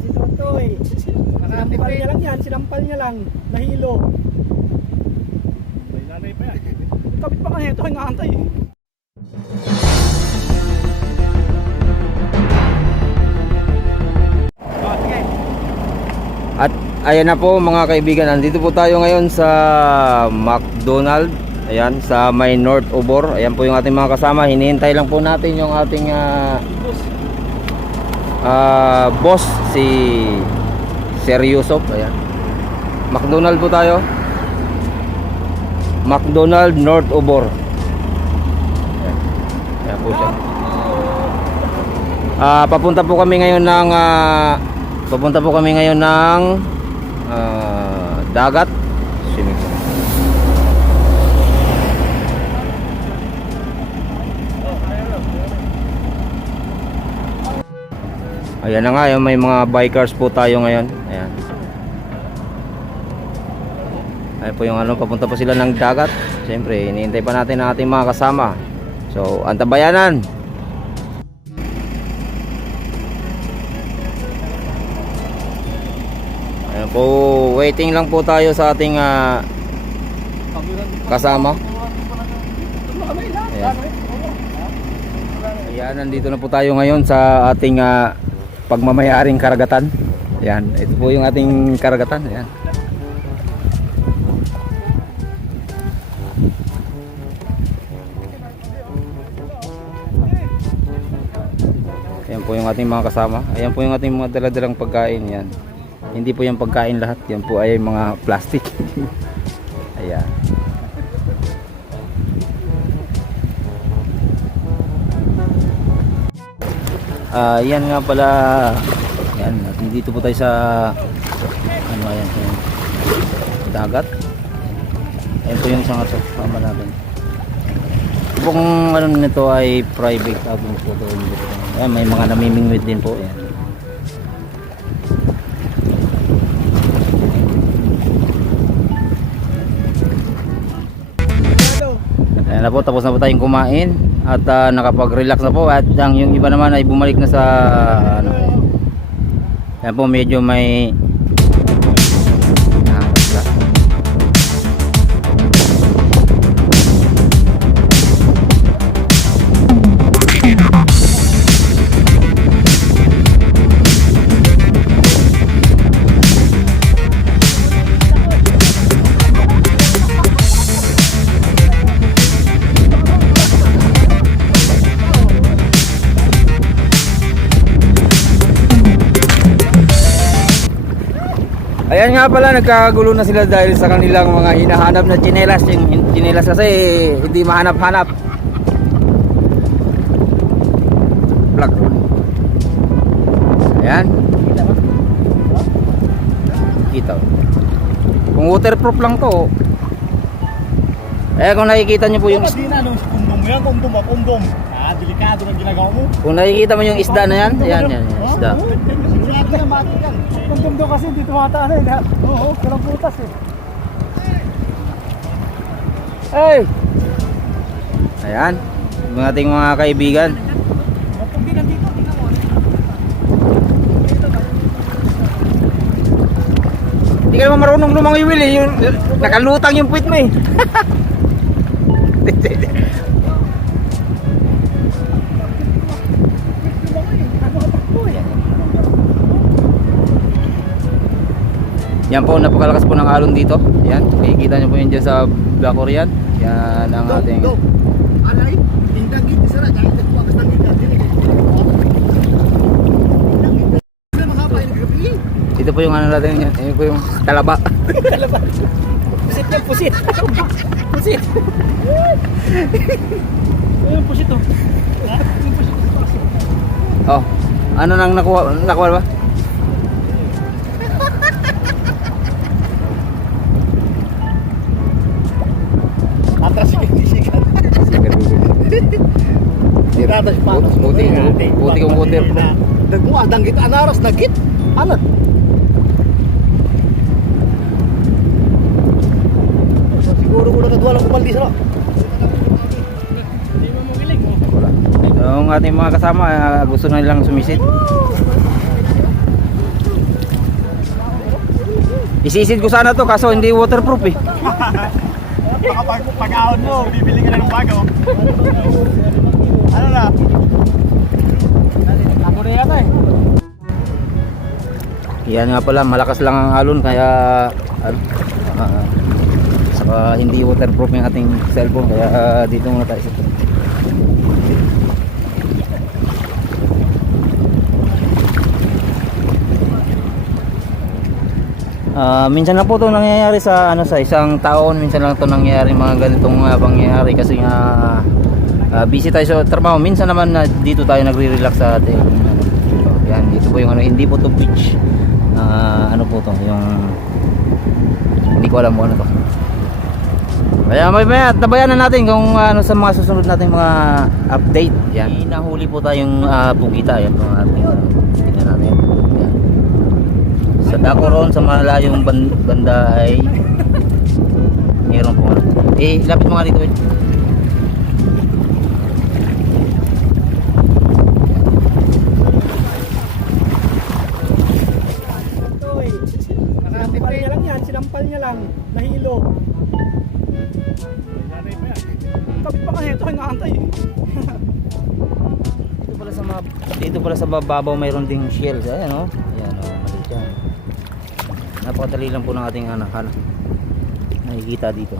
si Totoy. Sinampal niya lang yan, sinampal niya lang. Nahilo. May nanay pa yan. Kapit pa ka nito, hingantay. At ayan na po mga kaibigan, nandito po tayo ngayon sa McDonald. Ayan, sa may North Obor. Ayan po yung ating mga kasama. Hinihintay lang po natin yung ating boss, si Sir Yusuf. Ayan, McDonald po tayo. McDonald North Obor. Ayan, ayan po siya. Papunta po kami ngayon ng dagat. Swimming pool. Ayan na nga, yung may mga bikers po tayo ngayon. Ayan. Ayan po yung papunta po sila ng dagat. Siyempre, hinihintay pa natin ang ating mga kasama. So, antabayanan. Ayan po, waiting lang po tayo sa ating kasama. Ayan. Ayan, nandito na po tayo ngayon sa ating pagmamayaring karagatan. Ayan, ito po yung ating karagatan. Ayan. Ayan po yung ating mga kasama. Ayan po yung ating mga daladalang pagkain. Ayan. Hindi po yung pagkain lahat. Yan po ay mga plastic. Ayan. Yan nga pala. Yan, dito po tayo sa ayan, sa dagat. Ayan po yung isang kasama natin. Kung nito ay private abong po doon. Ayan, may mga namimingwit din po. Ayan. Ayan na po, tapos na po tayong kumain at nakapag-relax na po at yung iba naman ay bumalik na sa yan po, medyo may ayan nga pala, nagkagulo na sila dahil sa kanilang mga hinahanap na tsinelas. Yung tsinelas kasi hindi mahanap-hanap. Vlog. Ayan. Kita. Kung waterproof lang to. Eh kung nakikita nyo po yung Hindi na, kondom yan, kondom. Delikado na ginagawa mo. kung nakikita mo yung isda na yan. Ayan, yan, isda. Sigurado na mati yan. Kung doon kasi hindi tumataan eh. Oo, walang putas eh. Hey! Ayan, yung ating mga kaibigan. Hindi nandito, tingnan mo. Hindi ka naman marunong lumangoy, Will eh. Yung, nakalutang yung puwit mo eh. Yan po, napakalakas po ng alon dito. Yan, makikita nyo po yun dyan sa Black Orion. Yan ang ating Alay, tindang git sara, dahil nagpakas ng git natin. ito po yung ano natin yan. Ito po yung talaba. Pusit yan, pusit. Pusit. Ayun, pusit oh. Oh, ano nang nakuha ba? Atras sikat. Tiratas panos. Buti kong water. Nagbuha, danggit, anaras, nagit. Ano? Siguro ko nakadwala ko paldi sa Yung ating mga kasama gusto na nilang sumisit. Isisid ko sana to kaso hindi waterproof eh. Baka pag-ahon mo, bibili ka na ng bago. Ano na? Ako na yata eh. Yan nga pala, malakas lang ang alon kaya saka hindi waterproof yung ating cellphone kaya dito muna tayo sa minsan lang po ito nangyayari sa sa isang taon, minsan lang ito nangyayari mga ganitong pangyayari kasi nga busy tayo sa trabaho. Minsan naman na dito tayo nagre-relax sa ating yan, dito po yung hindi po to beach, ano po to yung hindi ko alam mo ano to. Kaya may tabayan na natin kung ano sa mga susunod nating mga update. Yan, nahuli po tayong pugita. Yan po ang ating tingnan natin. Yan. Sa Dacoron, sa malayong banda ay meron po ano. Lapit mo nga dito eh. Sinampal niya lang yan, sinampal niya lang. Nahilo. Kapit pa kasi ito, inaantay eh. Dito pala sa bababaw mayroon ding shells. Ayan o. Ayan o. Maliit yan. Napakadali lang po ng ating anak. Nakikita dito.